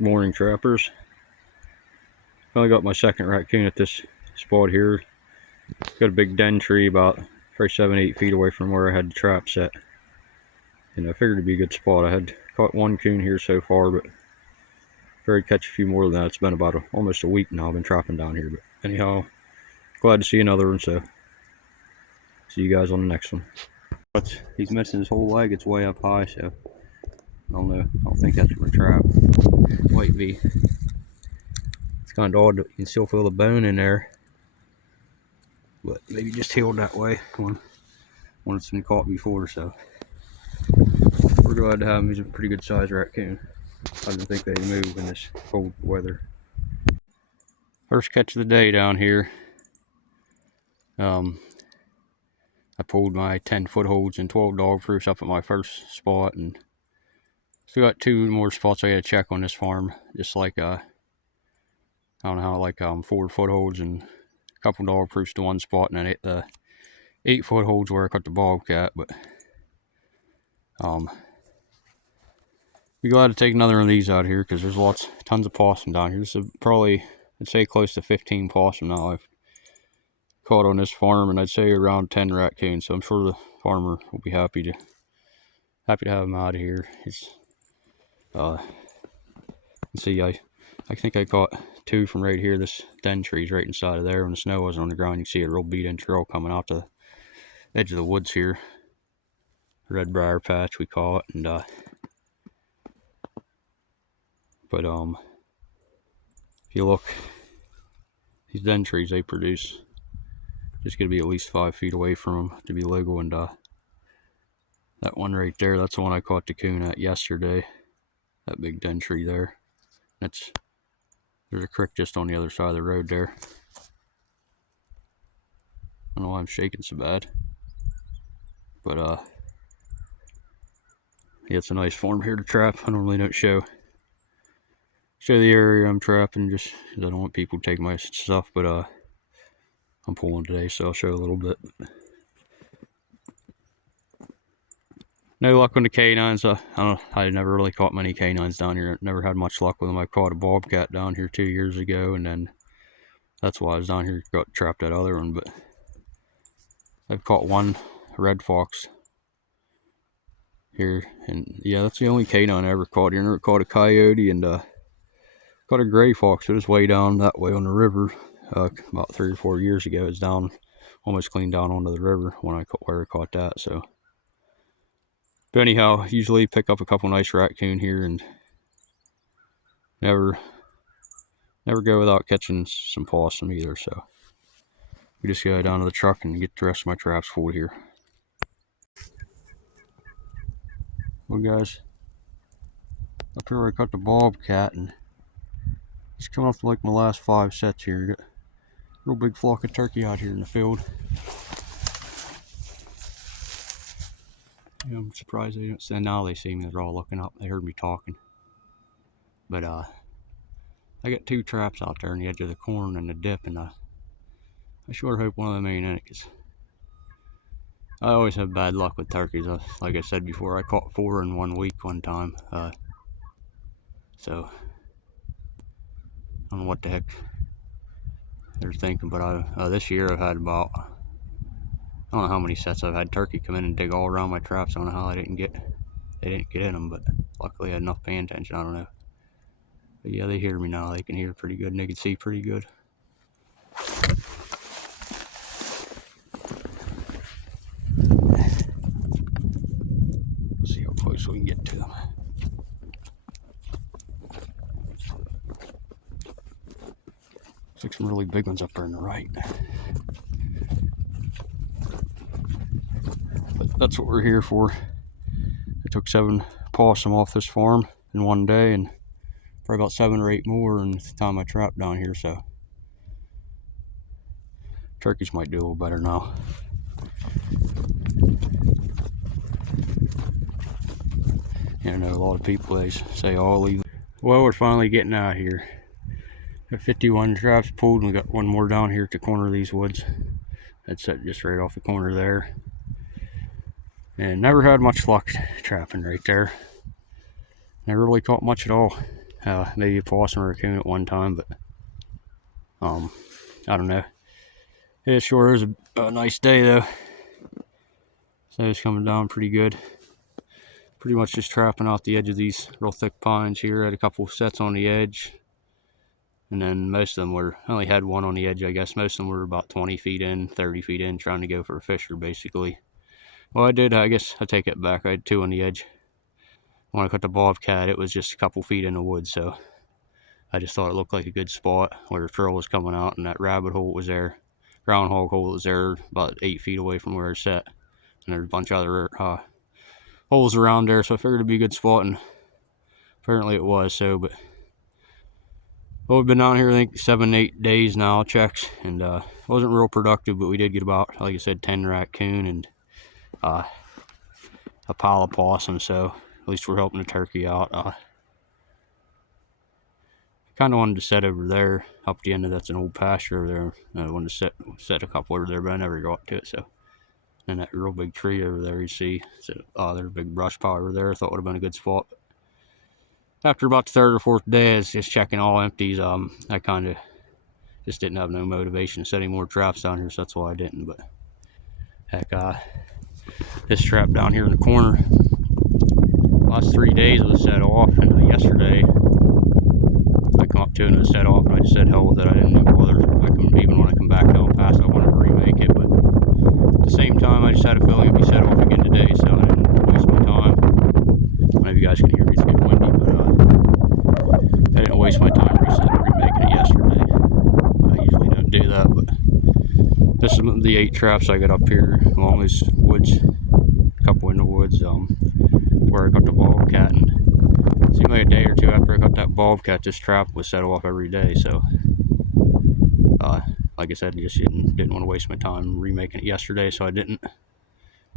Morning, trappers. Finally got my second raccoon at this spot here. Got a big den tree about probably 7-8 feet away from where I had the trap set, and I figured it'd be a good spot. I had caught one coon here so far, but figured I'd catch a few more than that. It's been about almost a week now I've been trapping down here, but anyhow, glad to see another one. So see you guys on the next one. But he's missing his whole leg. It's way up high, so I don't know. I don't think that's from a trap. Might be. It's kind of odd that you can still feel the bone in there, but maybe just healed that way when it's been caught before. So we're glad to have him. He's a pretty good sized raccoon. I didn't think they'd move in this cold weather. First catch of the day down here. I pulled my 10 footholds and 12 dog proofs up at my first spot, and still got 2 more spots I gotta check on this farm. Just like I don't know how, like 4 footholds and a couple dog proofs to one spot, and then 8 footholds where I caught the bobcat. But be glad to take another one of these out here because there's tons of possum down here. This is probably, I'd say, close to 15 possum now I've caught on this farm, and I'd say around 10 raccoons. So I'm sure the farmer will be happy to have him out of here. He's let's see, I think I caught 2 from right here. This den tree's right inside of there. When the snow wasn't on the ground, you can see a real beat-in trail coming out the edge of the woods here. Red briar patch we call it. And but if you look, these den trees, they produce, just gonna be at least 5 feet away from them to be legal. And that one right there, that's the one I caught the coon at yesterday. That big den tree there. There's a creek just on the other side of the road there. I don't know why I'm shaking so bad, but yeah, it's a nice farm here to trap. I normally don't show the area I'm trapping, just because I don't want people to take my stuff, but I'm pulling today, so I'll show a little bit. No luck on the canines. I never really caught many canines down here. Never had much luck with them. I caught a bobcat down here 2 years ago, and then that's why I was down here, got trapped that other one. But I've caught one red fox here, and yeah, that's the only canine I ever caught here. I never caught a coyote, and caught a gray fox. It was way down that way on the river about 3 or 4 years ago. It's down, almost clean down onto the river where I caught that. So, but anyhow, usually pick up a couple nice raccoon here, and never go without catching some possum either. So we just go down to the truck and get the rest of my traps full here. Well, guys, up here I caught the bobcat, and it's coming off like my last 5 sets here. Got a real big flock of turkey out here in the field. Yeah, I'm surprised they don't stand. Now they see me, they're all looking up. They heard me talking. But I got 2 traps out there on the edge of the corn and the dip, and I sure hope one of them ain't in it, because I always have bad luck with turkeys. Like I said before, I caught 4 in 1 week one time. So I don't know what the heck they're thinking, but this year I've had about, I don't know how many sets I've had turkey come in and dig all around my traps. I don't know how they didn't get in them, but luckily I had enough paying attention. I don't know. But yeah, they hear me now. They can hear pretty good, and they can see pretty good. Let's see how close we can get to them. Looks like some really big ones up there on the right. But that's what we're here for. I took 7 possum off this farm in 1 day, and probably about 7 or 8 more in the time I trapped down here. So turkeys might do a little better now. I know a lot of people, they say, oh, I'll leave. Well, we're finally getting out here. Got 51 traps pulled, and we got 1 more down here at the corner of these woods. That's set just right off the corner there. And never had much luck trapping right there. Never really caught much at all. maybe a possum or raccoon at one time, but I don't know. It sure is a nice day though. So it's coming down pretty good. Pretty much just trapping out the edge of these real thick pines here. I had a couple sets on the edge, and then most of them were, I only had one on the edge, I guess. Most of them were about 20 feet in, 30 feet in, trying to go for a fisher basically. Well, I guess I take it back. I had two on the edge. When I caught the bobcat, it was just a couple feet in the woods, so I just thought it looked like a good spot where the trail was coming out, and that rabbit hole was there, groundhog hole was there about 8 feet away from where it's set, and there's a bunch of other holes around there, so I figured it'd be a good spot, and apparently it was. So, but well, we've been down here I think 7-8 days now, checks, and wasn't real productive, but we did get about, like I said, 10 raccoon and a pile of possum, so at least we're helping the turkey out. Kind of wanted to set over there, up the end of that's an old pasture over there. I wanted to set a couple over there, but I never got to it. So, and that real big tree over there, you see, so, there's a big brush pile over there. I thought would have been a good spot. But after about the third or fourth day, it's just checking all empties. I kind of just didn't have no motivation to set any more traps down here, so that's why I didn't. But heck, this trap down here in the corner, last 3 days was set off, and yesterday I come up to it and it was set off, and I just said hell with it. I didn't even bother. Even when I come back down past, I wanted to remake it, but at the same time, I just had a feeling it'd be set off again today, so I didn't waste my time. Maybe you guys can hear me, it's getting windy, but I didn't waste my time remaking it yesterday. I usually don't do that, but this is the 8 traps I got up here along these woods, a couple in the woods, where I got the bobcat, and it seemed like a day or two after I got that bobcat, this trap was set off every day. So like I said, I just didn't want to waste my time remaking it yesterday, so I didn't.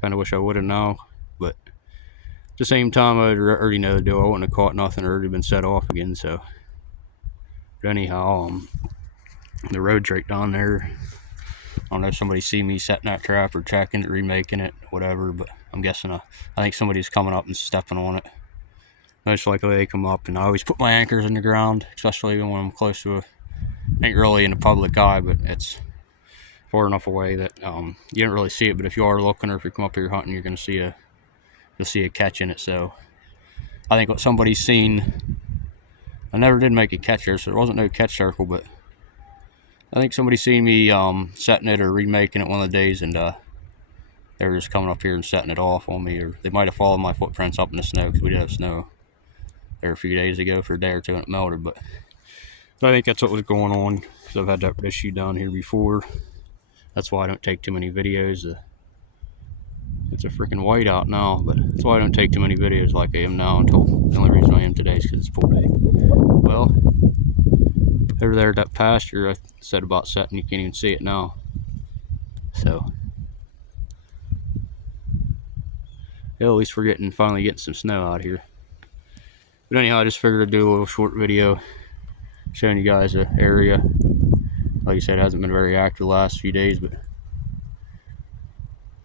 Kind of wish I would have now, but at the same time, I already know the deal. I wouldn't have caught nothing, or already been set off again. So, but anyhow, the road's right down there. I don't know if somebody see me setting that trap or checking it, remaking it, whatever, but I'm guessing I think somebody's coming up and stepping on it. Most likely they come up, and I always put my anchors in the ground, especially when I'm close to ain't really in the public eye, but it's far enough away that you don't really see it. But if you are looking, or if you come up here hunting, you're gonna see you'll see a catch in it. So I think what somebody's seen, I never did make a catch there, so there wasn't no catch circle, but I think somebody's seen me setting it or remaking it one of the days, and they were just coming up here and setting it off on me, or they might have followed my footprints up in the snow, because we did have snow there a few days ago for a day or two, and it melted. But I think that's what was going on, because I've had that issue down here before. That's why I don't take too many videos. It's a freaking whiteout now, but that's why I don't take too many videos like I am now. Until the only reason I am today is because it's full day. Well, over there at that pasture I said about setting, you can't even see it now. So yeah, at least we're finally getting some snow out here. But anyhow, I just figured I'd do a little short video showing you guys the area. Like I said, it hasn't been very active the last few days, but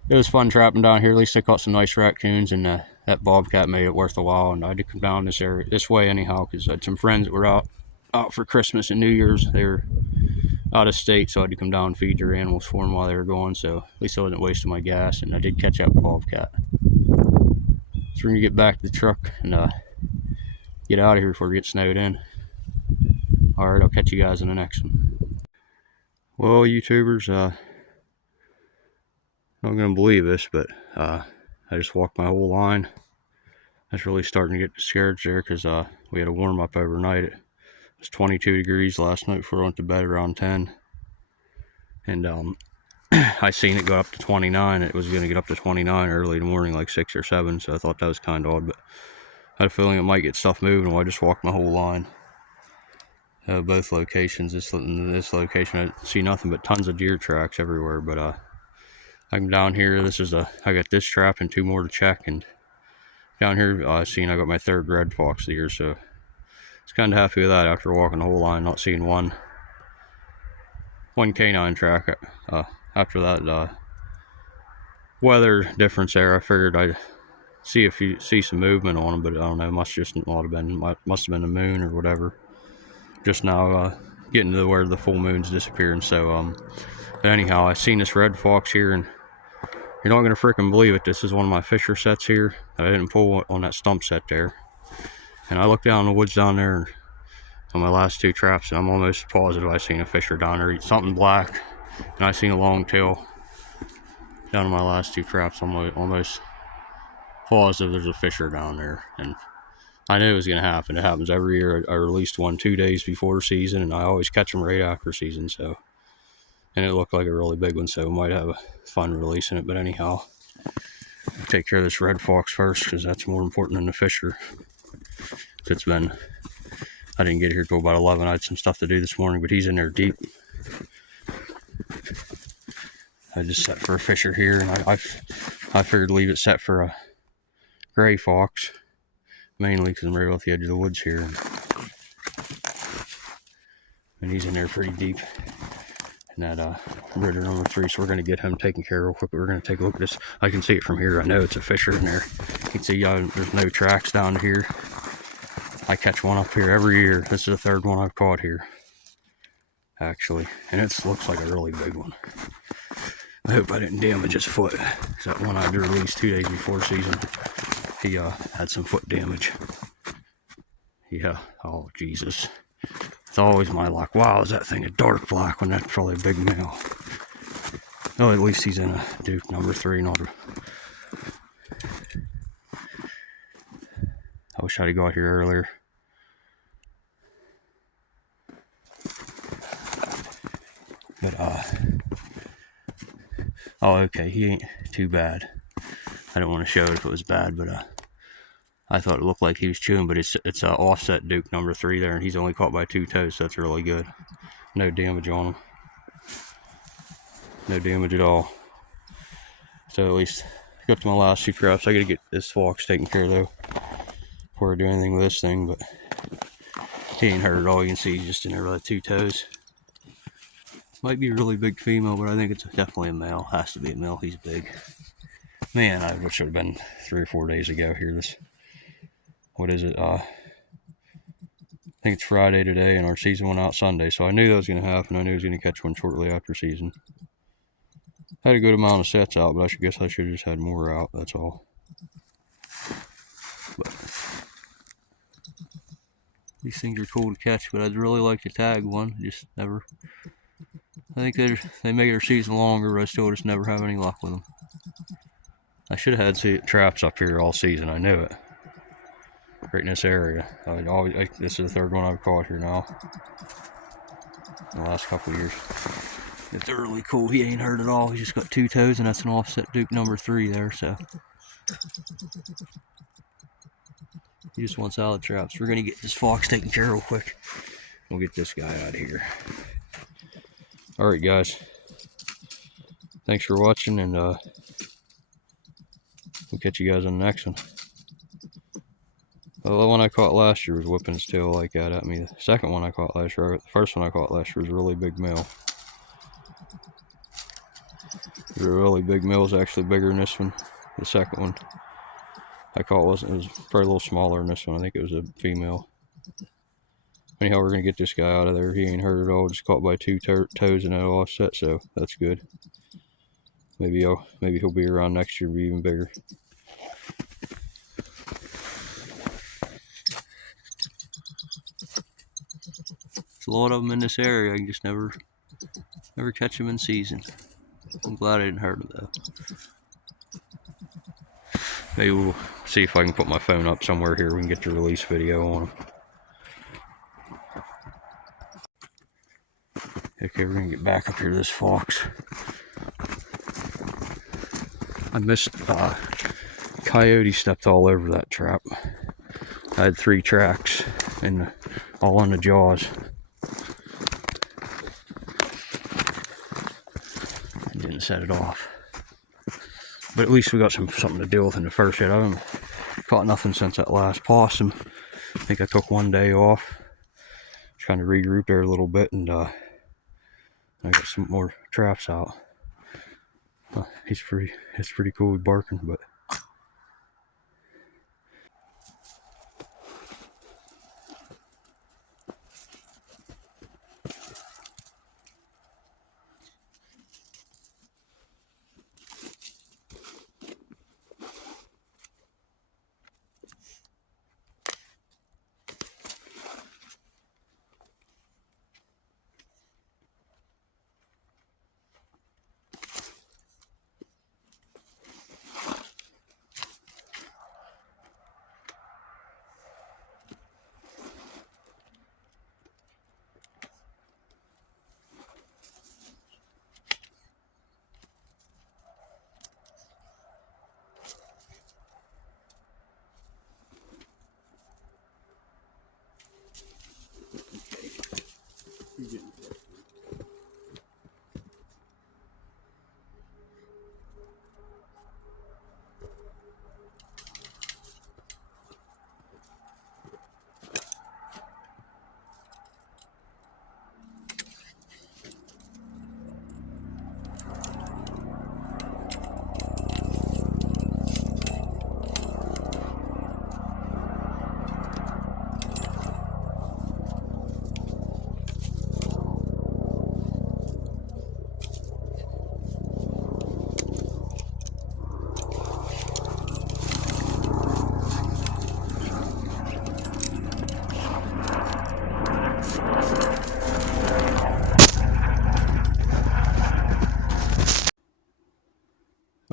it was fun trapping down here. At least I caught some nice raccoons, and that bobcat made it worth a while. And I had to come down this way anyhow, because I had some friends that were out for Christmas and New Year's. They were out of state, so I had to come down and feed their animals for them while they were gone. So at least I wasn't wasting my gas, and I did catch that bobcat. So we're gonna get back to the truck and get out of here before we get snowed in. Alright, I'll catch you guys in the next one. Well, YouTubers, I'm not gonna believe this, but I just walked my whole line. I was really starting to get discouraged there, because we had a warm up overnight. It was 22 degrees last night before I went to bed around 10, and I seen it go up to 29. It was gonna get up to 29 early in the morning, like 6 or 7. So I thought that was kind of odd, but I had a feeling it might get stuff moving. Well, I just walked my whole line. Both locations. This location, I see nothing but tons of deer tracks everywhere. But I'm down here. I got this trap and 2 more to check, and down here I got my 3rd red fox of the year. So it's kind of happy with that after walking the whole line, not seeing one canine track. After that weather difference there, I figured I'd see if you see some movement on them, but I don't know, must have been the moon or whatever. Just now getting to where the full moon's disappearing. So but anyhow, I seen this red fox here, and you're not gonna freaking believe it. This is one of my fisher sets here that I didn't pull on that stump set there. And I looked down in the woods down there on my last 2 traps, and I'm almost positive I seen a fisher down there, something black, and I seen a long tail down in my last 2 traps. I'm almost positive there's a fisher down there, and I knew it was gonna happen. It happens every year. I released one 2 days before season, and I always catch them right after season. So, and it looked like a really big one, so we might have fun releasing it. But anyhow, take care of this red fox first, because that's more important than the fisher. I didn't get here till about 11. I had some stuff to do this morning, but he's in there deep. I just set for a fisher here, and I figured leave it set for a gray fox, mainly because I'm right off the edge of the woods here. And he's in there pretty deep in that ritter number 3, so we're going to get him taken care of real quick. We're going to take a look at this. I can see it from here. I know it's a fisher in there. You can see there's no tracks down here. I catch one up here every year. This is the 3rd one I've caught here, actually, and it looks like a really big one. I hope I didn't damage his foot. That one I released 2 days before season, he had some foot damage. Yeah, oh Jesus. It's always my luck. Wow, is that thing a dark black one? That's probably a big male. Oh, at least he's in a Duke number 3. I wish I'd have got here earlier. But oh, okay, he ain't too bad. I don't want to show it if it was bad, but I thought it looked like he was chewing, but it's a offset Duke number 3 there, and he's only caught by 2 toes, so that's really good. No damage on him. No damage at all. So at least got to my last 2 traps. I gotta get this fox taken care of though before I do anything with this thing, but he ain't hurt at all. You can see he's just in there with 2 toes. Might be a really big female, but I think it's definitely a male. Has to be a male. He's big. Man, I wish it would have been 3 or 4 days ago here. What is it? I think it's Friday today, and our season went out Sunday, so I knew that was going to happen. I knew I was going to catch one shortly after season. Had a good amount of sets out, but I guess I should have just had more out, that's all. But these things are cool to catch, but I'd really like to tag one. Just never. I think they make their season longer, but I still just never have any luck with them. I should have had traps up here all season. I knew it. Right in this area. This is the 3rd one I've caught here now in the last couple of years. It's really cool. He ain't hurt at all. He just got 2 toes, and that's an offset Duke number 3 there. So he just wants solid traps. We're gonna get this fox taken care of real quick. We'll get this guy out of here. All right, guys. Thanks for watching, and we'll catch you guys on the next one. Well, the one I caught last year was whipping his tail like that at me. The second one I caught last year, the first one I caught last year was a really big male. The really big male is actually bigger than this one. The second one I caught it was probably a little smaller than this one. I think it was a female. Anyhow, we're gonna get this guy out of there. He ain't hurt at all. Just caught by 2 toes in that offset, so that's good. Maybe he'll be around next year, be even bigger. There's a lot of them in this area. I can just never catch them in season. I'm glad I didn't hurt him though. Maybe we'll see if I can put my phone up somewhere here. We can get the release video on them. Okay, we're gonna get back up here to this fox. I missed coyote stepped all over that trap. I had 3 tracks and all on the jaws. I didn't set it off. But at least we got something to deal with in the first hit. I haven't caught nothing since that last possum. I think I took 1 day off. Trying to regroup there a little bit, and I got some more traps out. It's pretty cool with barking, but You're getting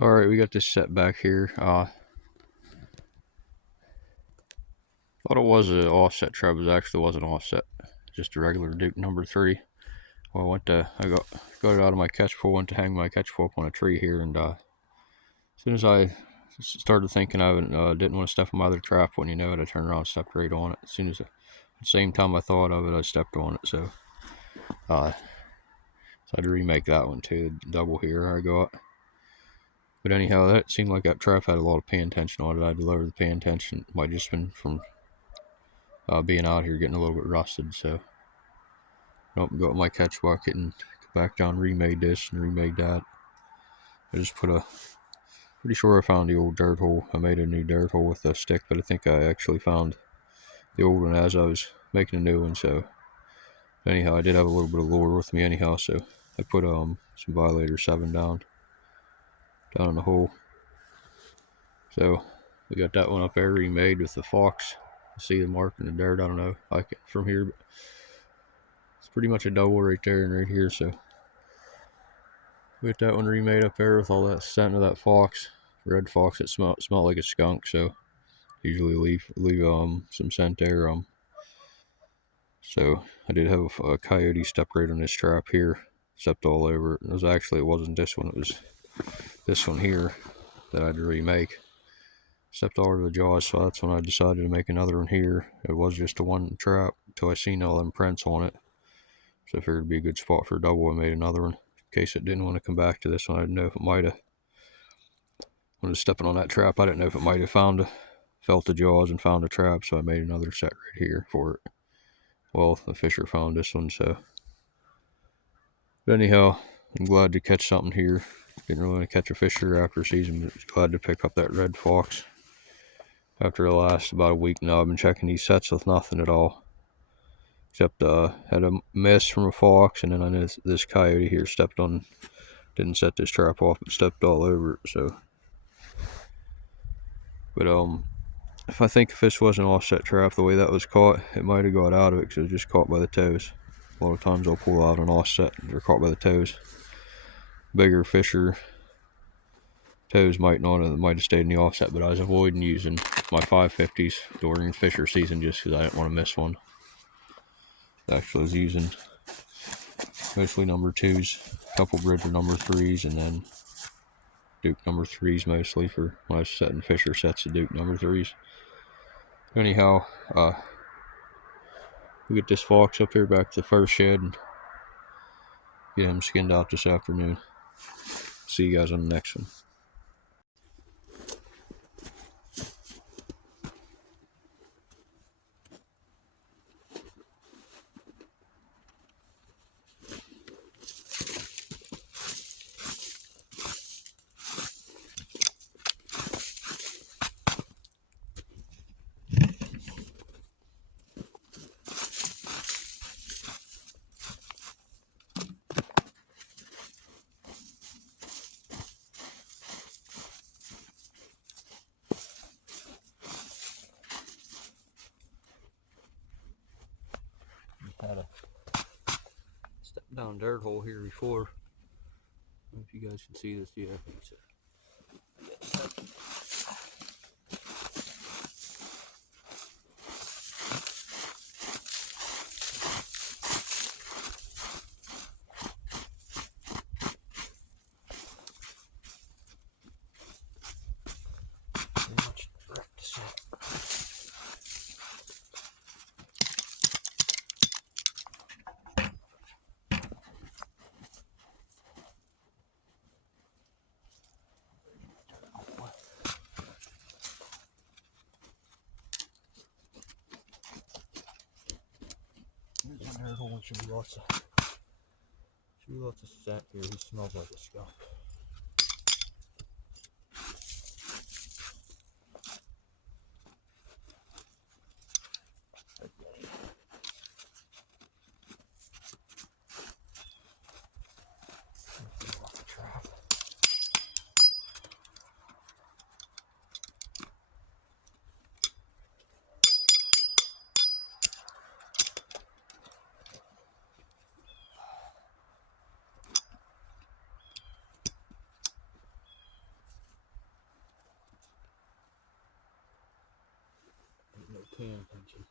Alright, we got this set back here. Thought it was an offset trap, it actually wasn't offset. Just a regular Duke number 3. Well, I got it out of my catch pole, went to hang my catch pole up on a tree here, and as soon as I started thinking I didn't want to step on my other trap, when you know it, I turned around and stepped right on it. As soon as at the same time I thought of it, I stepped on it. So I had to remake that one too, double here I got. But anyhow, that seemed like that trap had a lot of pan tension on it. I had to lower the pan tension. Might just been from being out here getting a little bit rusted. So got my catch bucket and back down, remade this and remade that. I just pretty sure I found the old dirt hole. I made a new dirt hole with a stick, but I think I actually found the old one as I was making a new one. So anyhow, I did have a little bit of lure with me anyhow, so I put some Violator 7 down in the hole. So we got that one up there remade with the fox. See the mark in the dirt, I don't know like it from here, but it's pretty much a double right there and right here. So we got that one remade up there with all that scent of that fox, red fox. It smelled like a skunk, so usually leave some scent there. So I did have a coyote step right on this trap here, stepped all over it. It wasn't this one, it was this one here that I had to remake. Stepped all over the jaws, so that's when I decided to make another one here. It was just a one trap until I seen all them prints on it. So I figured it'd be a good spot for a double. I made another one in case it didn't want to come back to this one. I didn't know if it might have, when I was stepping on that trap, I didn't know if it might have felt the jaws and found a trap, so I made another set right here for it. Well, the fisher found this one, so. But anyhow, I'm glad to catch something here. Didn't really want to catch a fisher after season, but glad to pick up that red fox. After the last about a week now, I've been checking these sets with nothing at all. Except had a miss from a fox, and then I this coyote here stepped on, didn't set this trap off, but stepped all over it, so. But if this was an offset trap, the way that was caught, it might have got out of it because it was just caught by the toes. A lot of times I'll pull out an offset, they're caught by the toes. Bigger fisher toes might have stayed in the offset, but I was avoiding using my 550s during fisher season just because I didn't want to miss one. I actually was using mostly number 2s, a couple Bridger number 3s, and then Duke number 3s mostly for when I was setting fisher sets of Duke number 3s. Anyhow, we get this fox up here back to the first shed and get him skinned out this afternoon. See you guys on the next one. Had a step down dirt hole here before. I don't know if you guys can see this yet. Pretty much wrecked the set. air hole. Should be lots of scent here. He smells like a skunk. No can pinching.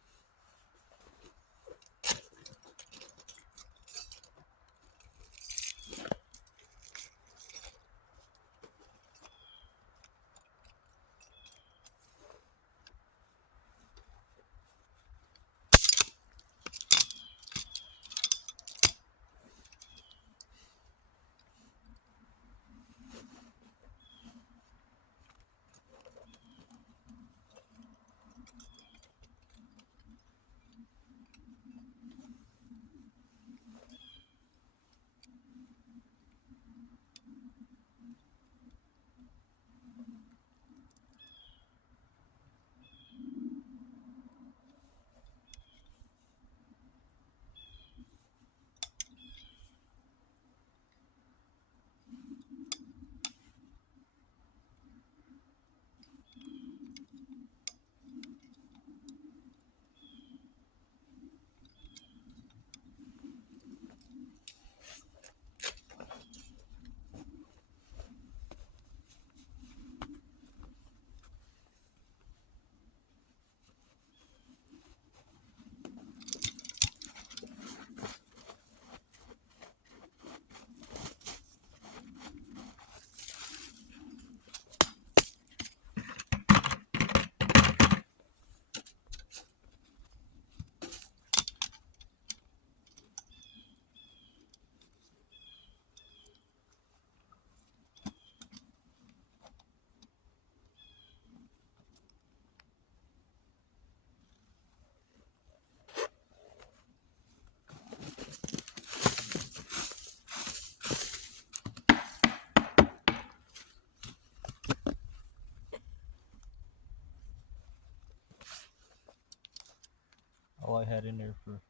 All I had in there for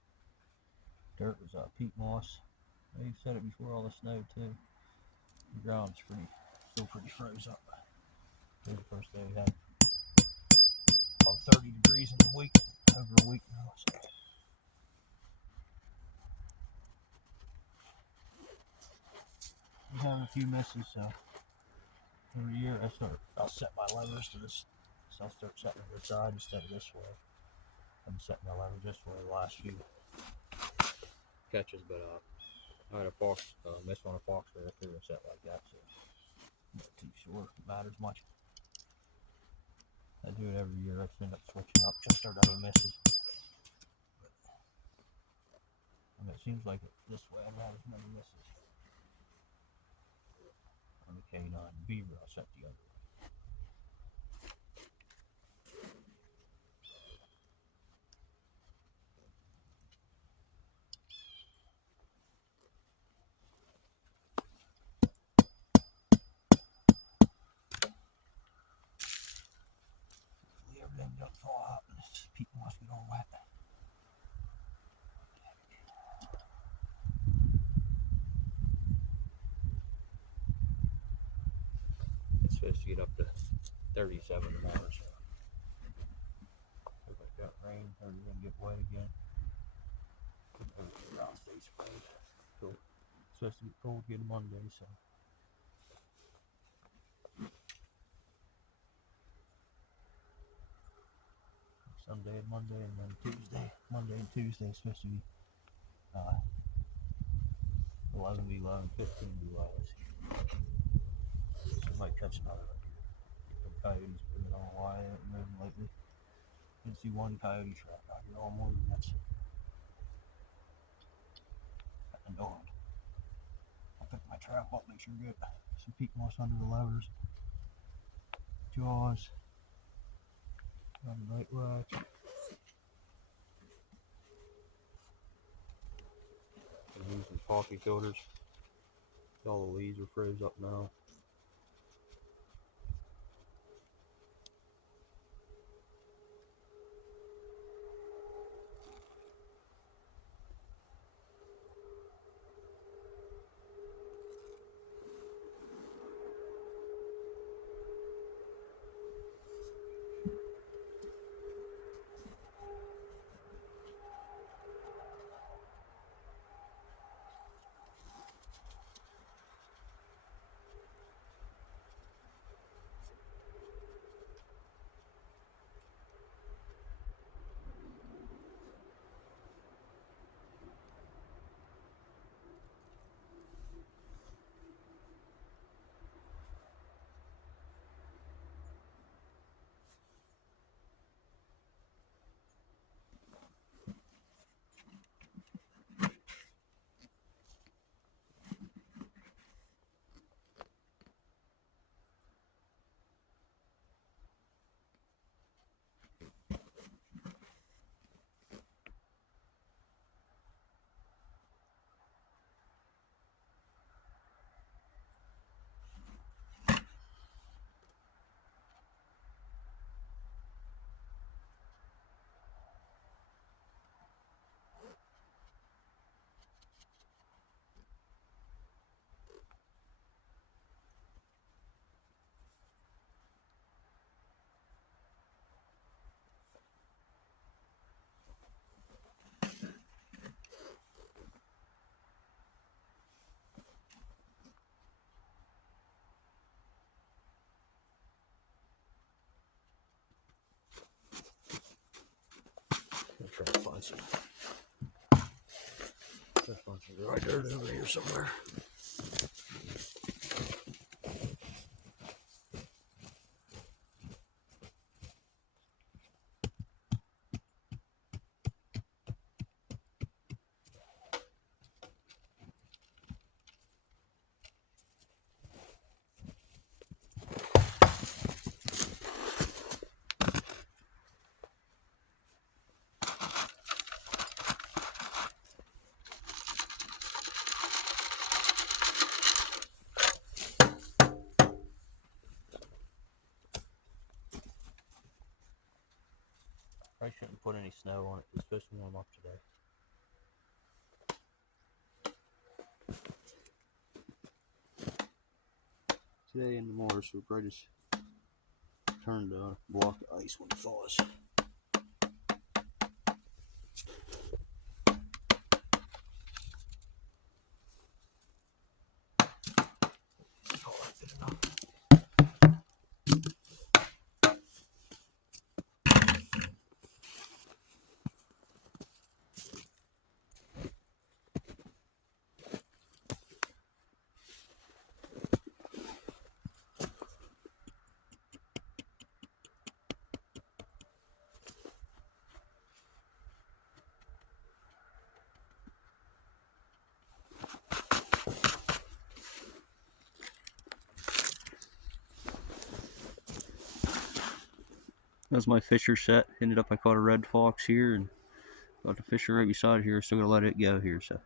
dirt was peat moss. They said it before all the snow too. The ground's still pretty froze up. This is the first day we had about 30 degrees in the week, over a week now. So. We have a few misses, so every year I'll set my levers to this. So I'll start setting it this side instead of this way. I'm setting my lever this way the last few catches, but I had a fox, missed on a fox there through a set like that, so I'm not too sure if it matters much. I do it every year. I just end up switching up just our other misses. And it seems like this way I not as many misses. On the K9 Beaver, I'll set the other way. Everything don't fall out and this peat moss get all wet. It's supposed to get up to 37 tomorrow, so if I got rain, or it's gonna get wet again. I'll stay sprayed. Cool. It's supposed to get cold again Monday, so. Sunday and Monday, and then Tuesday. Monday and Tuesday is supposed to be 11 be low and 15 be low. So I might catch another one. Some coyotes been on why I haven't moved lately. Didn't see one coyote trap out here all morning. That's annoying. I'll pick my trap up, make sure I get some peat moss under the levers, jaws, on the night watch. coffee filters. All the leaves are froze up now. I'm trying to find some. Try to find some dry dirt over here somewhere. I shouldn't put any snow on it. It's supposed to warm up today. Today and tomorrow, so we'll probably just turn the block of ice when it thaws. That's my fisher set. Ended up I caught a red fox here and got the fisher right beside here. Still gotta let it go here. So